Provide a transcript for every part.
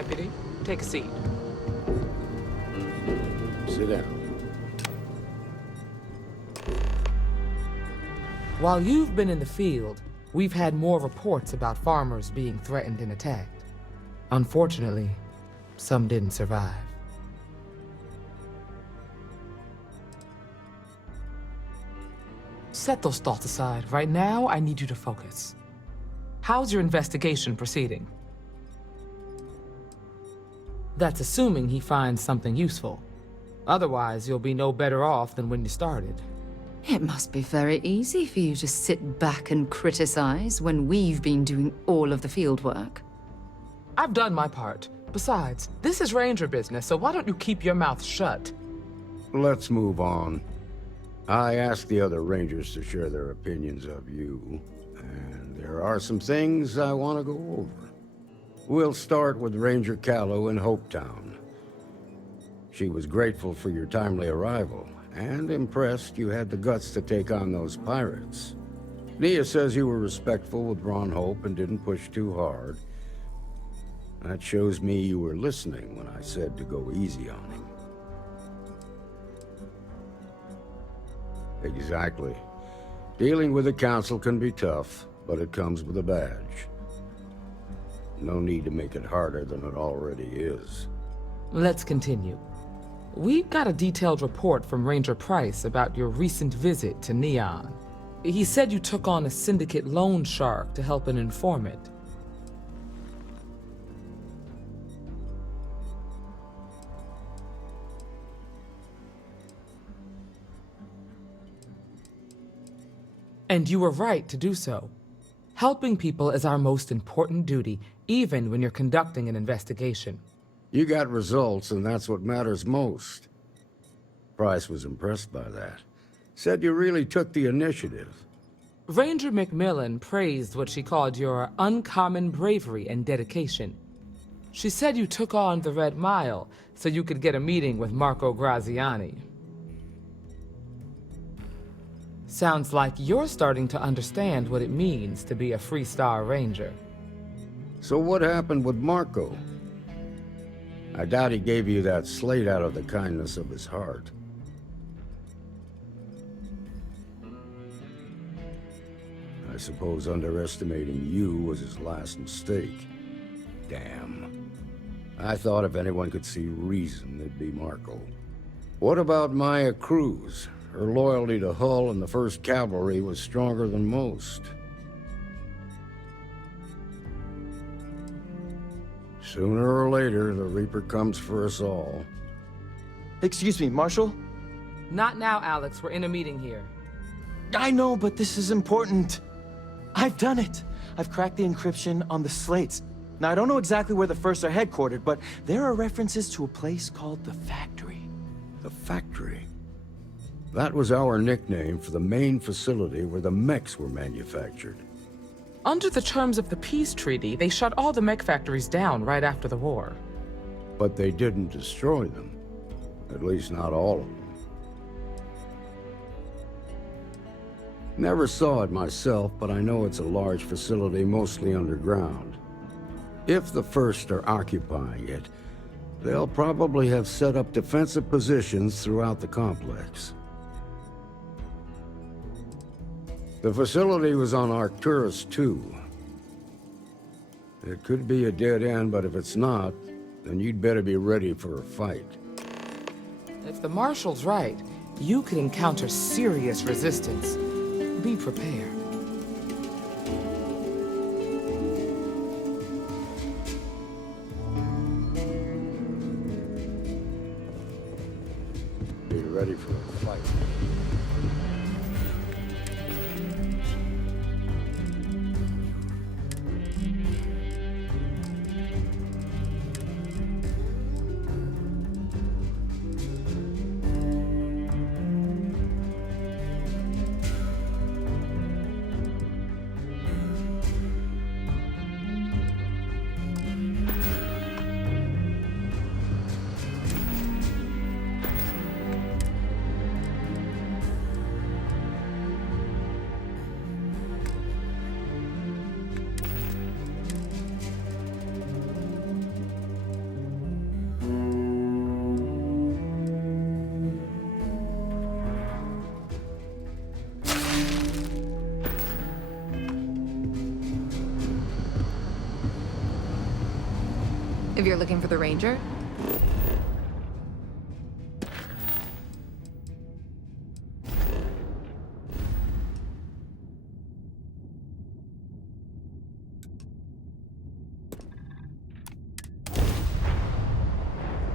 Deputy. Take a seat. Sit down. While you've been in the field, we've had more reports about farmers being threatened and attacked. Unfortunately, some didn't survive. Set those thoughts aside. Right now, I need you to focus. How's your investigation proceeding? That's assuming he finds something useful. Otherwise, you'll be no better off than when you started. It must be very easy for you to sit back and criticize when we've been doing all of the field work. I've done my part. Besides, this is Ranger business, so why don't you keep your mouth shut? Let's move on. I asked the other Rangers to share their opinions of you, and there are some things I want to go over. We'll start with Ranger Callow in Hopetown. She was grateful for your timely arrival, and impressed you had the guts to take on those pirates. Nia says you were respectful with Ron Hope and didn't push too hard. That shows me you were listening when I said to go easy on him. Exactly. Dealing with the Council can be tough, but it comes with a badge. No need to make it harder than it already is. Let's continue. We've got a detailed report from Ranger Price about your recent visit to Neon. He said you took on a syndicate loan shark to help an informant. And you were right to do so. Helping people is our most important duty, even when you're conducting an investigation. You got results, and that's what matters most. Price was impressed by that. Said you really took the initiative. Ranger McMillan praised what she called your uncommon bravery and dedication. She said you took on the Red Mile so you could get a meeting with Marco Graziani. Sounds like you're starting to understand what it means to be a Freestar Ranger. So what happened with Marco? I doubt he gave you that slate out of the kindness of his heart. I suppose underestimating you was his last mistake. Damn. I thought if anyone could see reason, it'd be Marco. What about Maya Cruz? Her loyalty to Hull and the 1st Cavalry was stronger than most. Sooner or later, the Reaper comes for us all. Excuse me, Marshal? Not now, Alex. We're in a meeting here. I know, but this is important. I've done it. I've cracked the encryption on the slates. Now, I don't know exactly where the First are headquartered, but there are references to a place called the Factory. The Factory? That was our nickname for the main facility where the mechs were manufactured. Under the terms of the peace treaty, they shut all the mech factories down right after the war. But they didn't destroy them. At least not all of them. Never saw it myself, but I know it's a large facility mostly underground. If the First are occupying it, they'll probably have set up defensive positions throughout the complex. The facility was on Arcturus 2. It could be a dead end, but if it's not, then you'd better be ready for a fight. If the Marshal's right, you could encounter serious resistance. Be prepared. Be ready for a fight. If you're looking for the Ranger,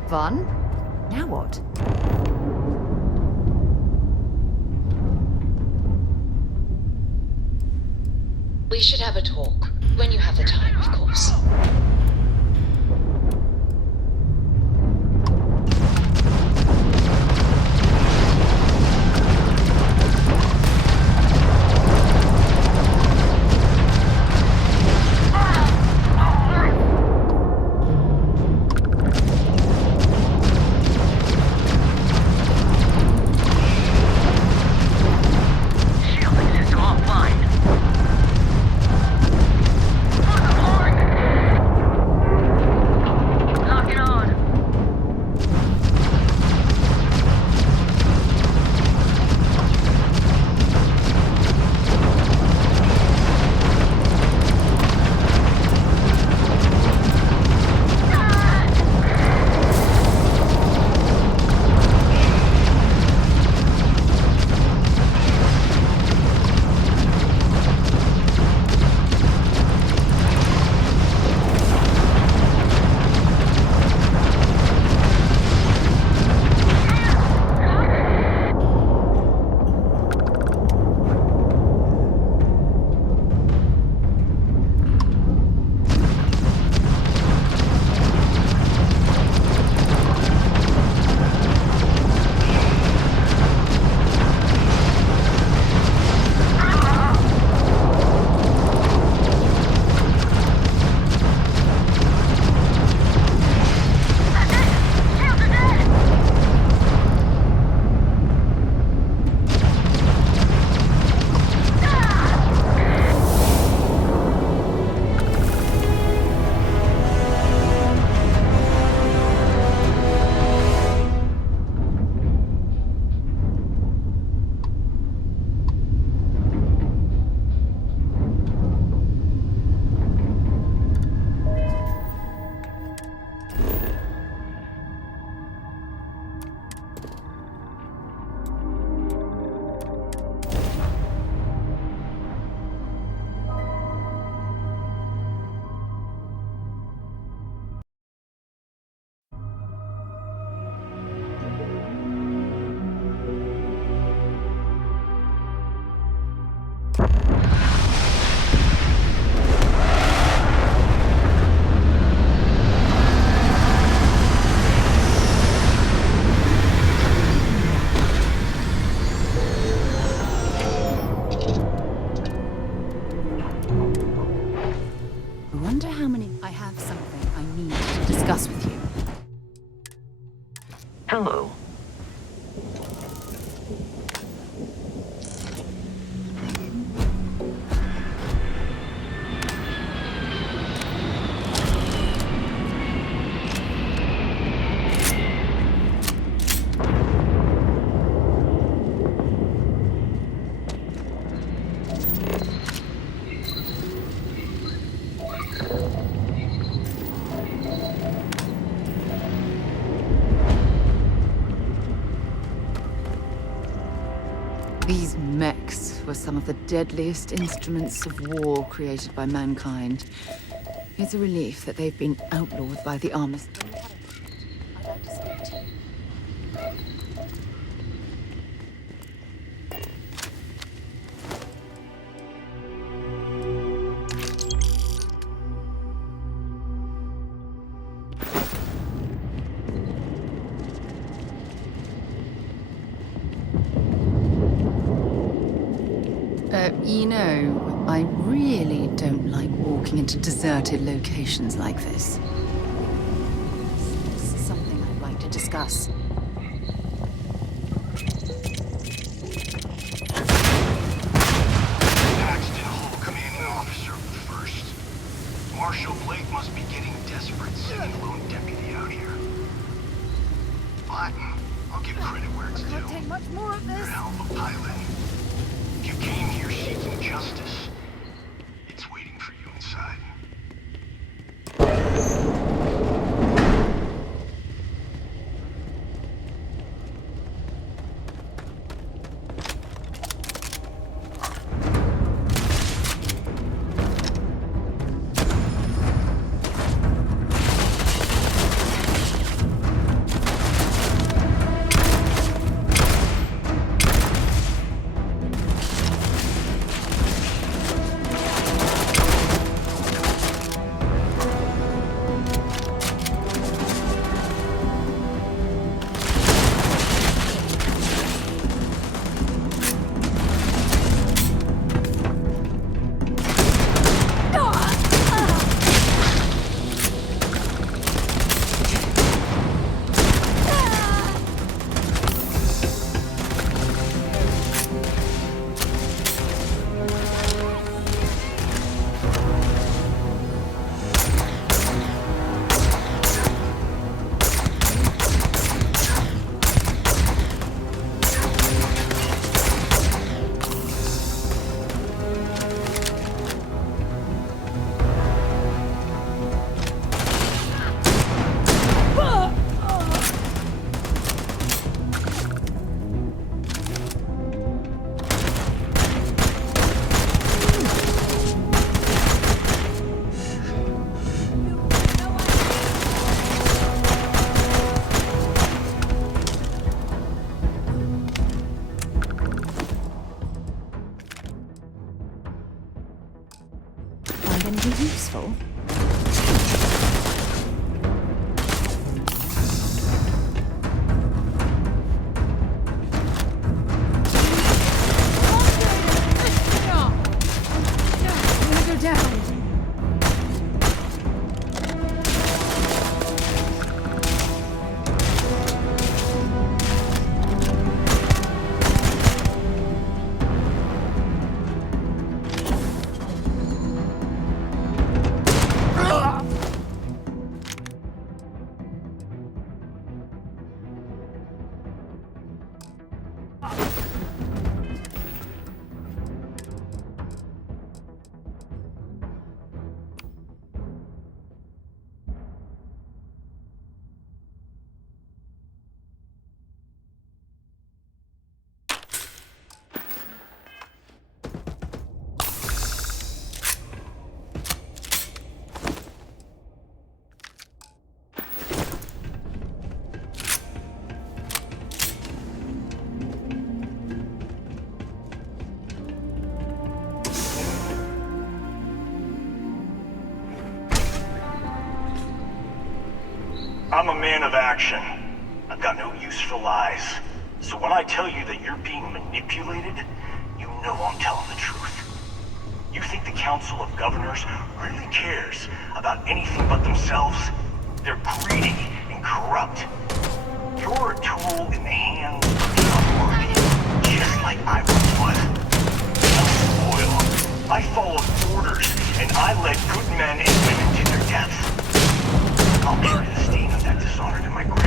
Fun? Now what? We should have a talk. When you have the time, of course. Hello. These mechs were some of the deadliest instruments of war created by mankind. It's a relief that they've been outlawed by the armors. I'd like to speak to you. You know, I really don't like walking into deserted locations like this. This is something I'd like to discuss. Paxton Hull, commanding officer of the first. Marshal Blake must be getting desperate sending a lone deputy out here. But I'll give credit where it's due. Can't take much more of You're this. a hell of a pilot. If you came here seeking justice, it's waiting for you inside. can be useful. Go down. I'm a man of action. I've got no use for lies. So when I tell you that you're being manipulated, you know I'm telling the truth. You think the Council of Governors really cares about anything but themselves? They're greedy and corrupt. You're a tool in the hands of the unworthy, just like I once was. I'm loyal. I followed orders, and I led good men and women to their deaths. I'll carry the stain of that dishonor to my grave.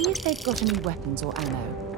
See if they've got any weapons or ammo.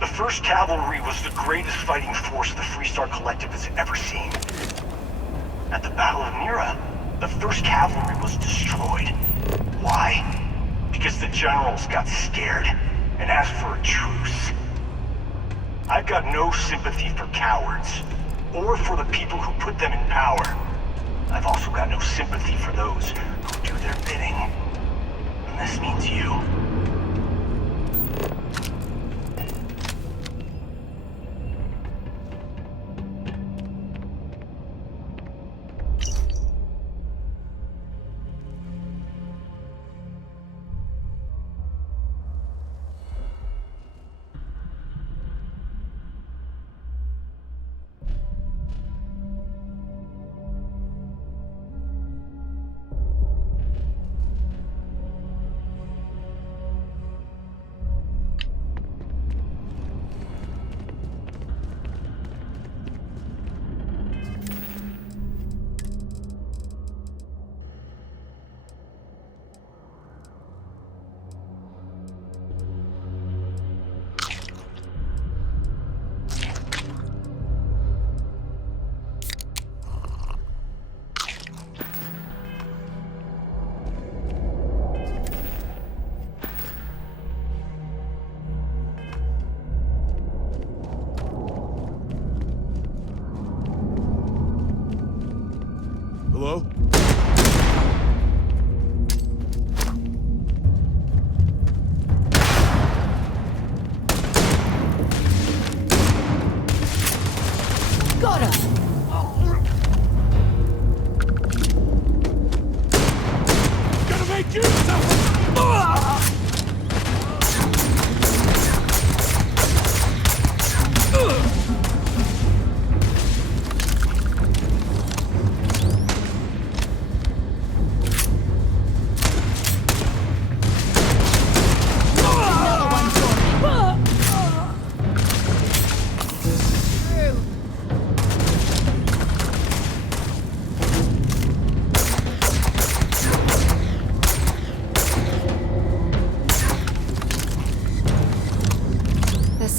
The 1st Cavalry was the greatest fighting force the Freestar Collective has ever seen. At the Battle of Mira, the 1st Cavalry was destroyed. Why? Because the generals got scared and asked for a truce. I've got no sympathy for cowards, or for the people who put them in power. I've also got no sympathy for those who do their bidding. And this means you.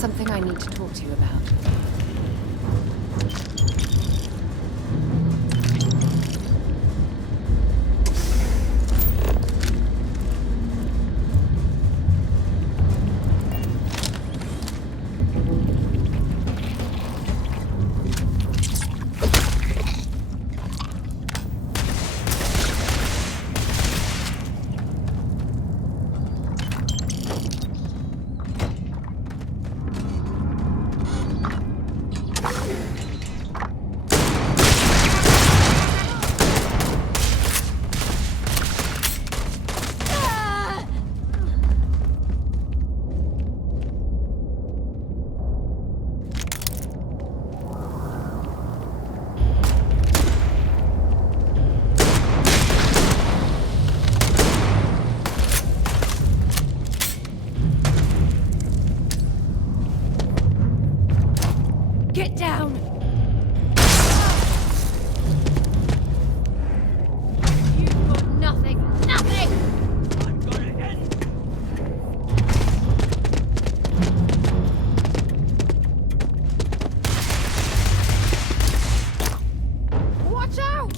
something I need to talk to you about. Get down! You've got nothing! Nothing! I'm gonna end! Watch out!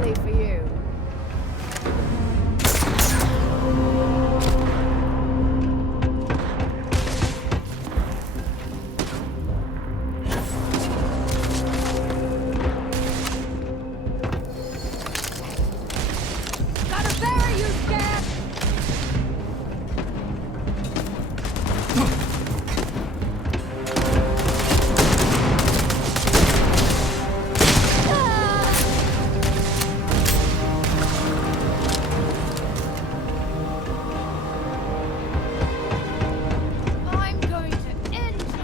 especially for you. Gotta bury you, Scab! I'm going to end you!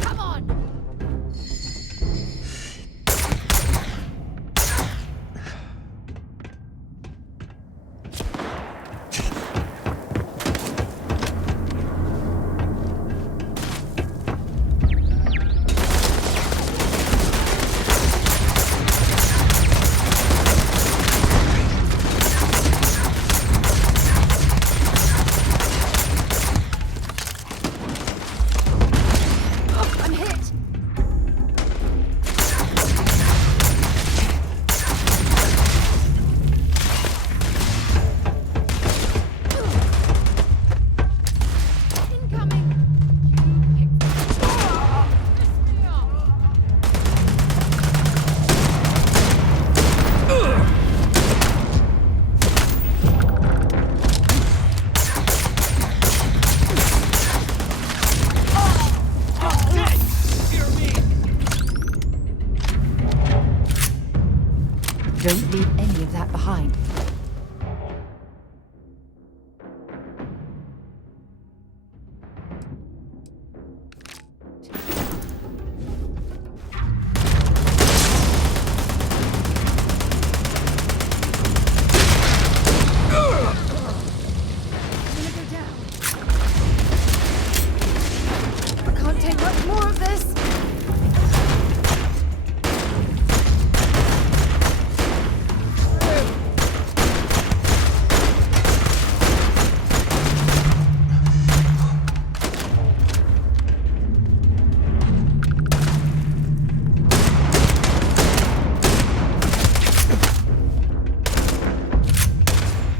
Come on! Oh, I'm hit! Incoming! You picked piss me off! Don't leave any of that behind. I'm gonna go down. I can't take much more of this.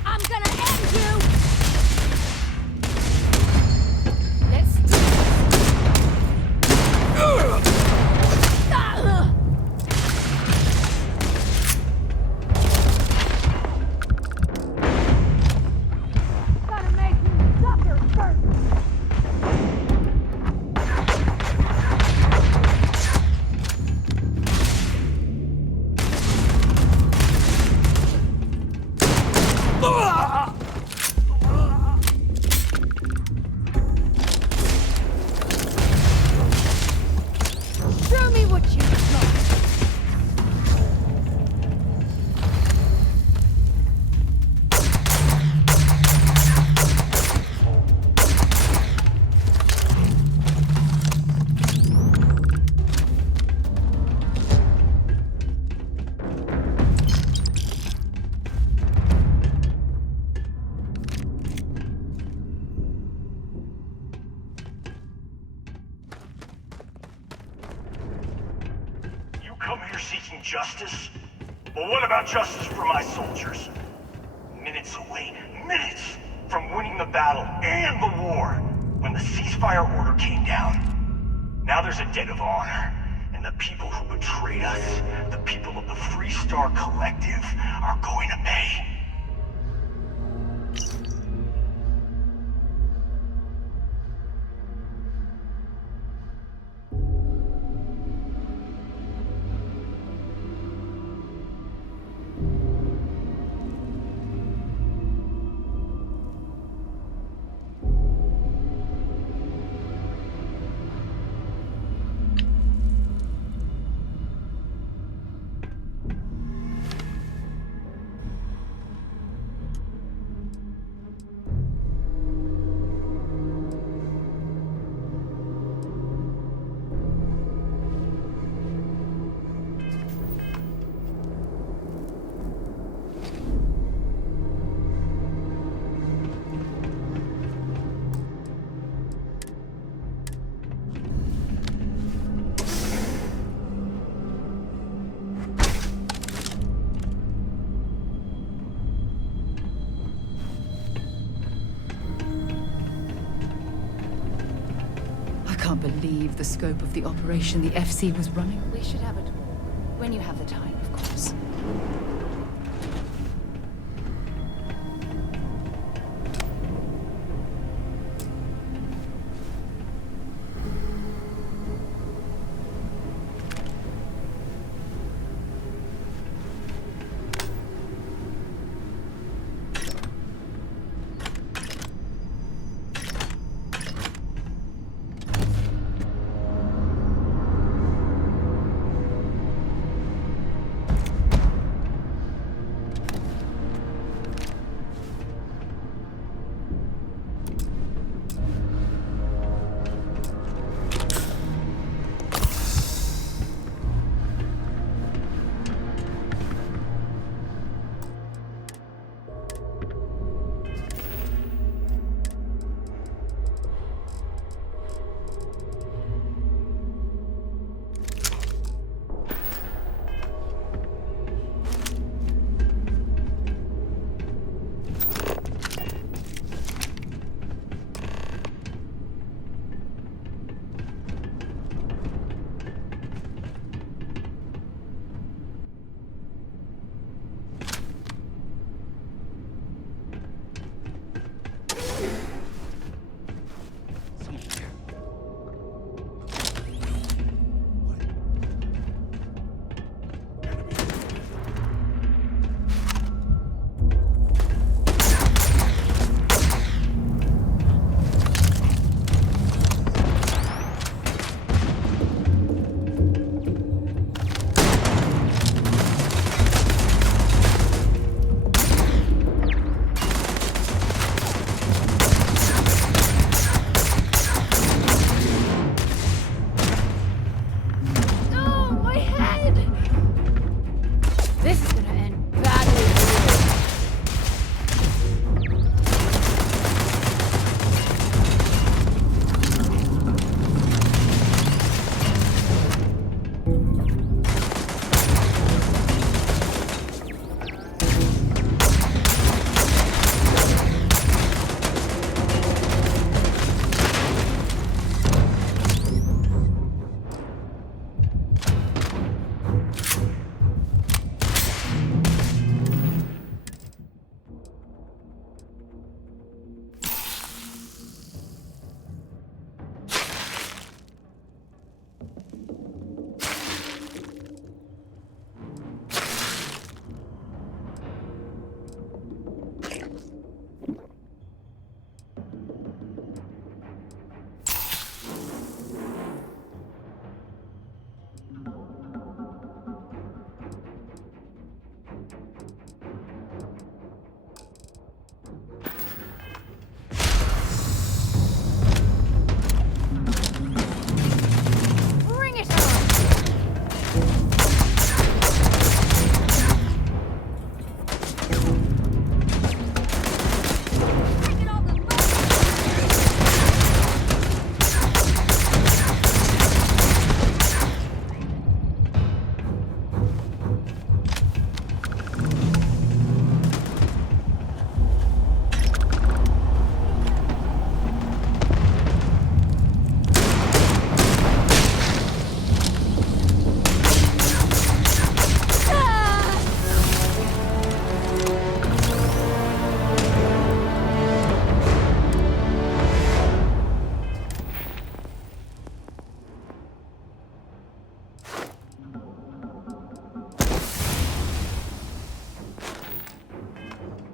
I'm gonna end you! Let's do this! Ah! Gotta make you suffer first! Show me what you got! You come here seeking justice? Well, what about justice for my soldiers? Minutes away, minutes from winning the battle and the war, when the ceasefire order came down. Now there's a debt of honor, and the people who betrayed us, the people of the Freestar Collective, are going to pay. cannot believe the scope of the operation the FC was running. We should have a talk. When you have the time, of course.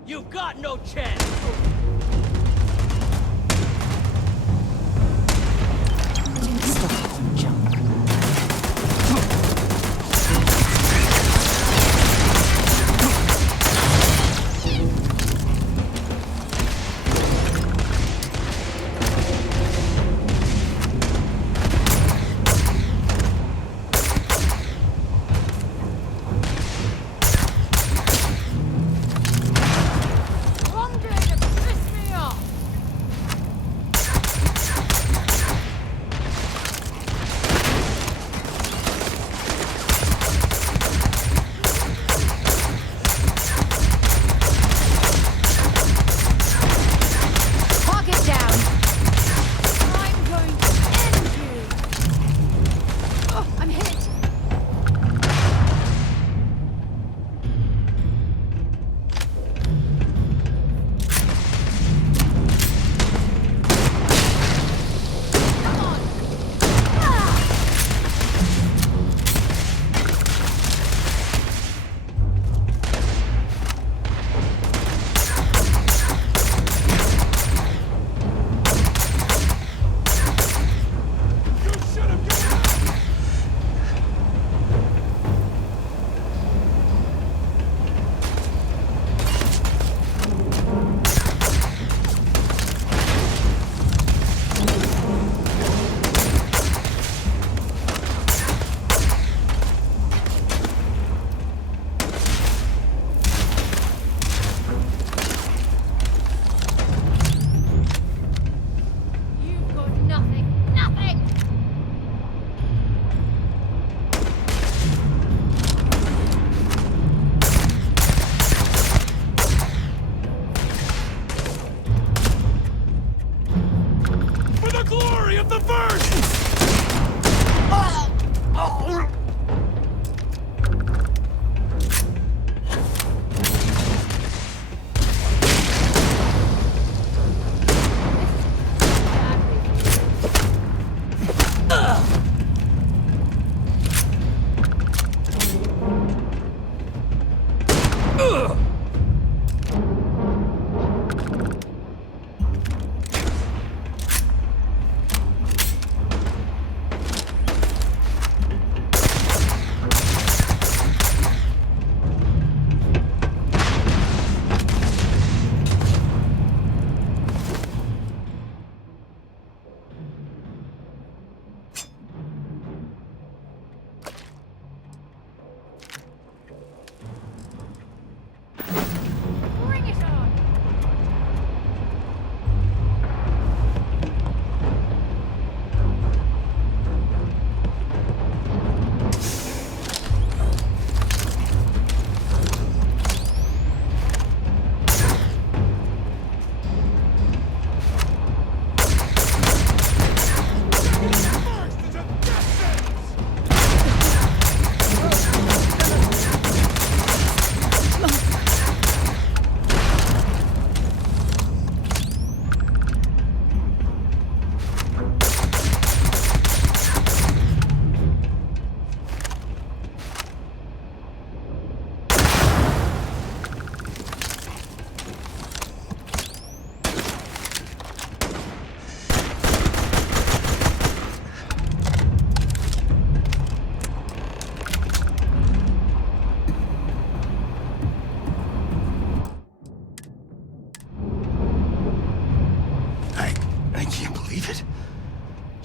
You've got no chance! Wrong direction.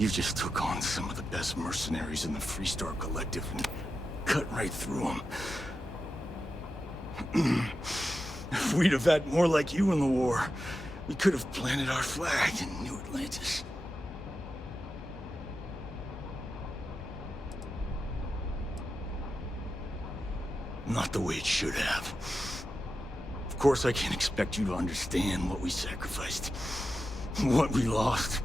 just took on some of the best mercenaries in the Freestar Collective and cut right through them. If we'd have had more like you in the war, we could have planted our flag in New Atlantis. Not the way it should have. Of course, I can't expect you to understand what we sacrificed, what we lost.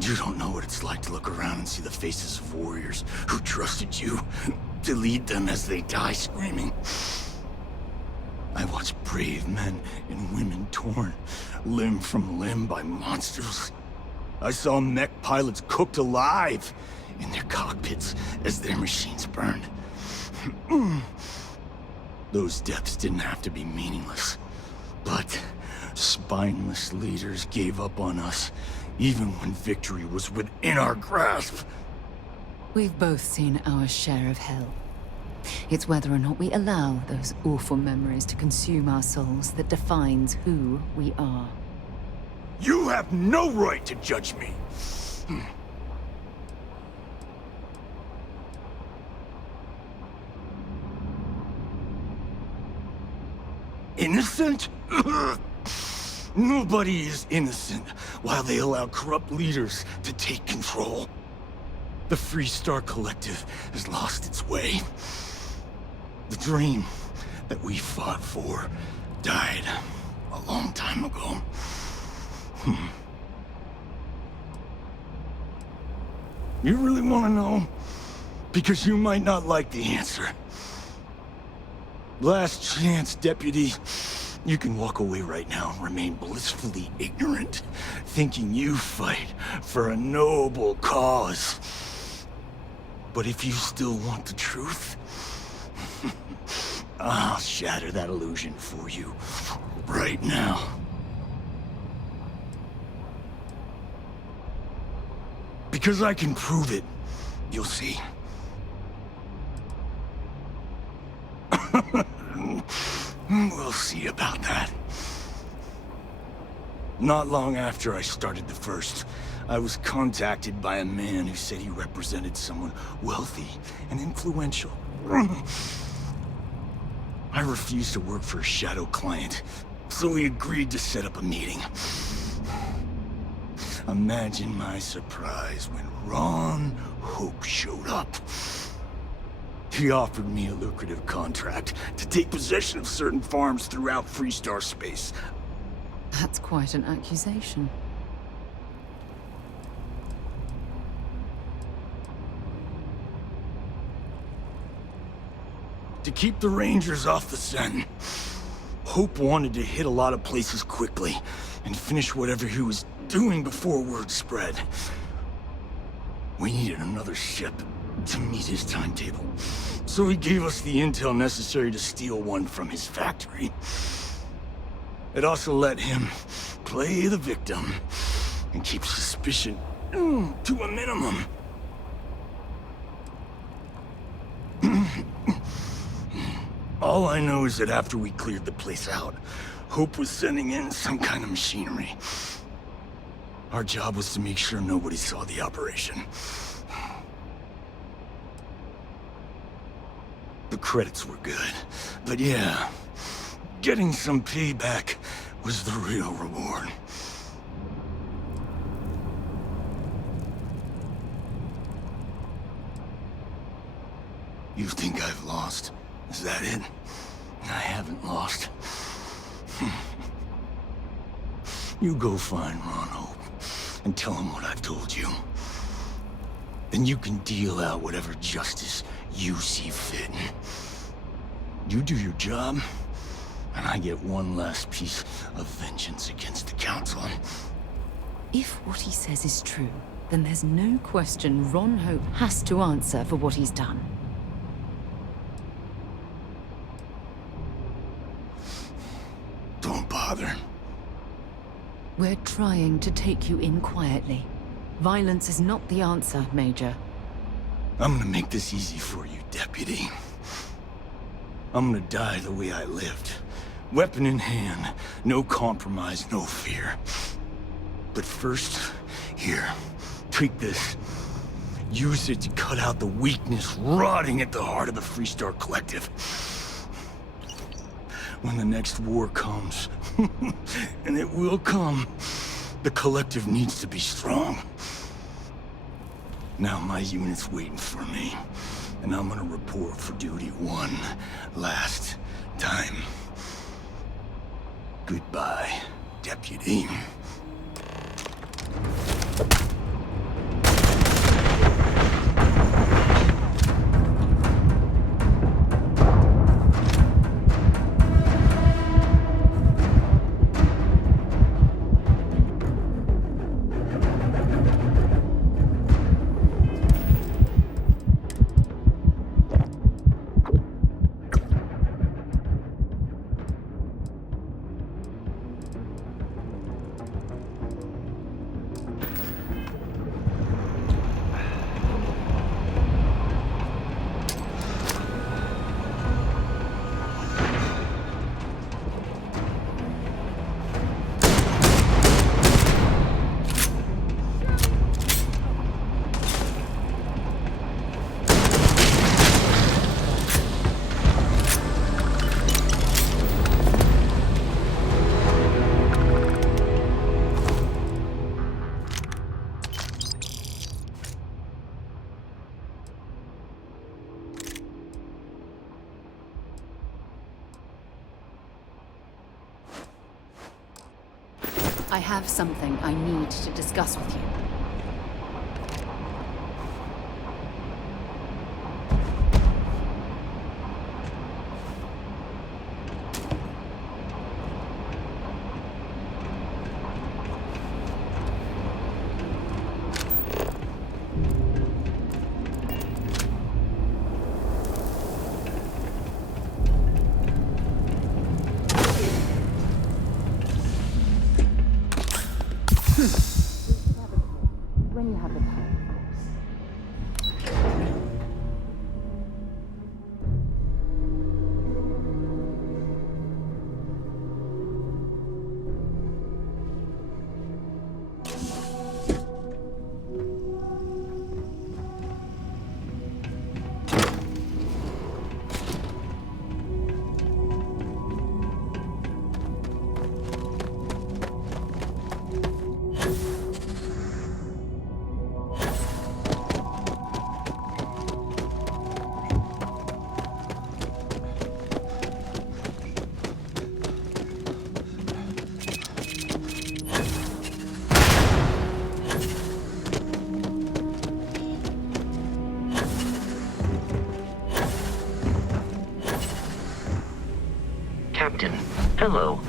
You don't know what it's like to look around and see the faces of warriors who trusted you to lead them as they die screaming. I watched brave men and women torn limb from limb by monsters. I saw mech pilots cooked alive in their cockpits as their machines burned. Those deaths didn't have to be meaningless, but spineless leaders gave up on us, even when victory was within our grasp. We've both seen our share of hell. It's whether or not we allow those awful memories to consume our souls that defines who we are. You have no right to judge me. Innocent? Nobody is innocent while they allow corrupt leaders to take control. The Freestar Collective has lost its way. The dream that we fought for died a long time ago. You really want to know? Because you might not like the answer. Last chance, Deputy. You can walk away right now and remain blissfully ignorant, thinking you fight for a noble cause. But if you still want the truth, I'll shatter that illusion for you right now. Because I can prove it. You'll see. We'll see about that. Not long after I started the First, I was contacted by a man who said he represented someone wealthy and influential. I refused to work for a shadow client, so he agreed to set up a meeting. Imagine my surprise when Ron Hope showed up. He offered me a lucrative contract to take possession of certain farms throughout Freestar space. That's quite an accusation. To keep the Rangers off the scent, Hope wanted to hit a lot of places quickly and finish whatever he was doing before word spread. We needed another ship to meet his timetable, so he gave us the intel necessary to steal one from his factory. It also let him play the victim and keep suspicion to a minimum. All I know is that after we cleared the place out, Hope was sending in some kind of machinery. Our job was to make sure nobody saw the operation. The credits were good, but yeah, getting some payback was the real reward. You think I've lost? Is that it? I haven't lost. You go find Ron Hope and tell him what I've told you. Then you can deal out whatever justice you see fit. You do your job, and I get one last piece of vengeance against the Council. If what he says is true, then there's no question Ron Hope has to answer for what he's done. Don't bother. We're trying to take you in quietly. Violence is not the answer, Major. I'm gonna make this easy for you, Deputy. I'm gonna die the way I lived. Weapon in hand, no compromise, no fear. But first, here, Take this. Use it to cut out the weakness rotting at the heart of the Freestar Collective. When the next war comes, and it will come, the Collective needs to be strong. Now my unit's waiting for me, and I'm gonna report for duty one last time. Goodbye, Deputy. I have something I need to discuss with you. When you have the time, of course. Captain, hello.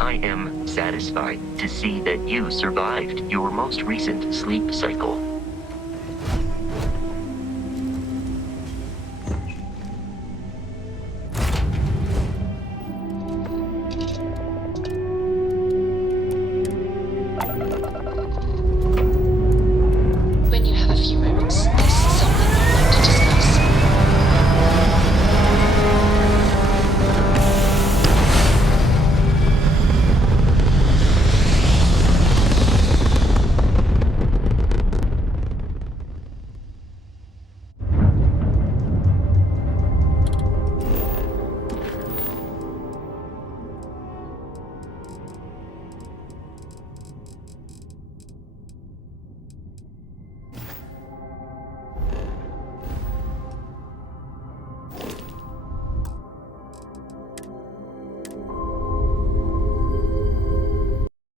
I am satisfied to see that you survived your most recent sleep cycle.